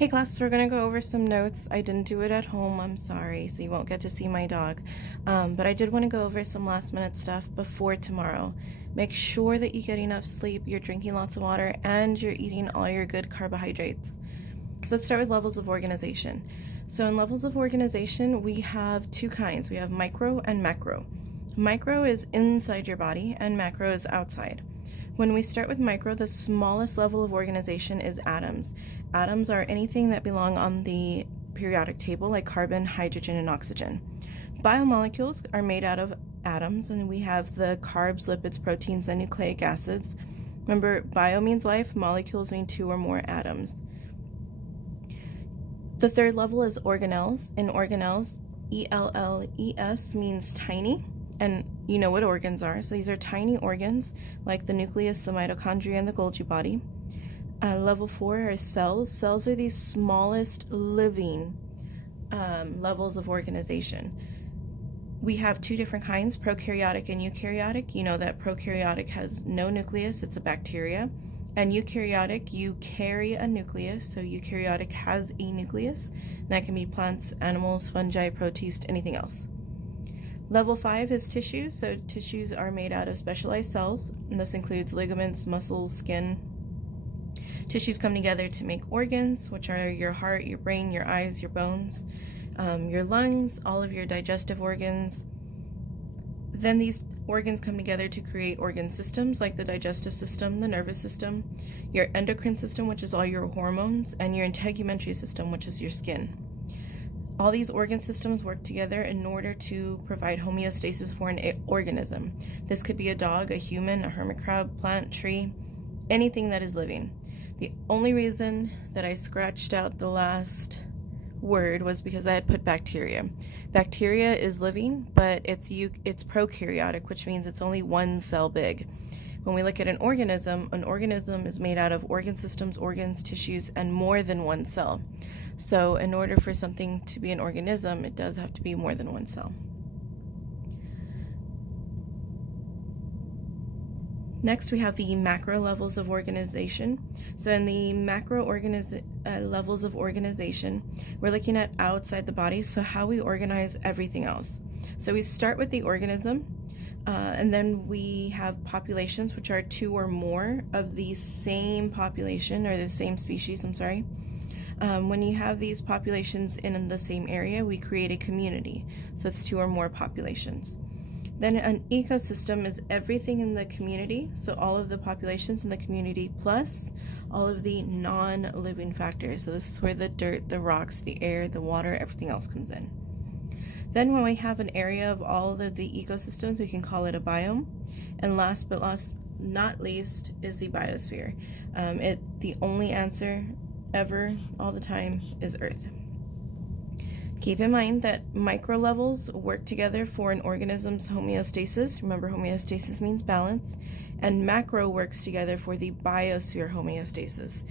Hey class, we're gonna go over some notes. I didn't do it at home, I'm sorry, so you won't get to see my dog. But I did want to go over some last minute stuff before tomorrow. Make sure that you get enough sleep, you're drinking lots of water, and you're eating all your good carbohydrates. So let's start with levels of organization. So in levels of organization, we have two kinds. We have micro and macro. Micro is inside your body and macro is outside. When we start with micro, the smallest level of organization is atoms. Atoms are anything that belong on the periodic table, like carbon, hydrogen, and oxygen. Biomolecules are made out of atoms, and we have the carbs, lipids, proteins, and nucleic acids. Remember, bio means life, molecules mean two or more atoms. The third level is organelles. In organelles, ELLES means tiny, and you know what organs are. So these are tiny organs like the nucleus, the mitochondria, and the Golgi body. Level 4 are cells. Cells are the smallest living levels of organization. We have two different kinds, prokaryotic and eukaryotic. You know that prokaryotic has no nucleus, it's a bacteria. And eukaryotic, you carry a nucleus, so eukaryotic has a nucleus. And that can be plants, animals, fungi, protists, anything else. Level 5 is tissues, so tissues are made out of specialized cells, and this includes ligaments, muscles, skin. Tissues come together to make organs, which are your heart, your brain, your eyes, your bones, your lungs, all of your digestive organs. Then these organs come together to create organ systems like the digestive system, the nervous system, your endocrine system, which is all your hormones, and your integumentary system, which is your skin. All these organ systems work together in order to provide homeostasis for an organism. This could be a dog, a human, a hermit crab, plant, tree, anything that is living. The only reason that I scratched out the last word was because I had put bacteria. Bacteria is living, but it's prokaryotic, which means it's only one cell big. When we look at an organism is made out of organ systems, organs, tissues, and more than one cell. So in order for something to be an organism, it does have to be more than one cell. Next, we have the macro levels of organization. So in the macro levels of organization, we're looking at outside the body, so how we organize everything else. So we start with the organism, and then we have populations, which are two or more of the same population, or the same species, I'm sorry. When you have these populations in the same area, we create a community. So it's two or more populations. Then an ecosystem is everything in the community, so all of the populations in the community plus all of the non-living factors. So this is where the dirt, the rocks, the air, the water, everything else comes in. Then when we have an area of all of the ecosystems, we can call it a biome. And last but not least is the biosphere. The only answer ever, all the time, is Earth. Keep in mind that micro levels work together for an organism's homeostasis. Remember, homeostasis means balance. And macro works together for the biosphere homeostasis.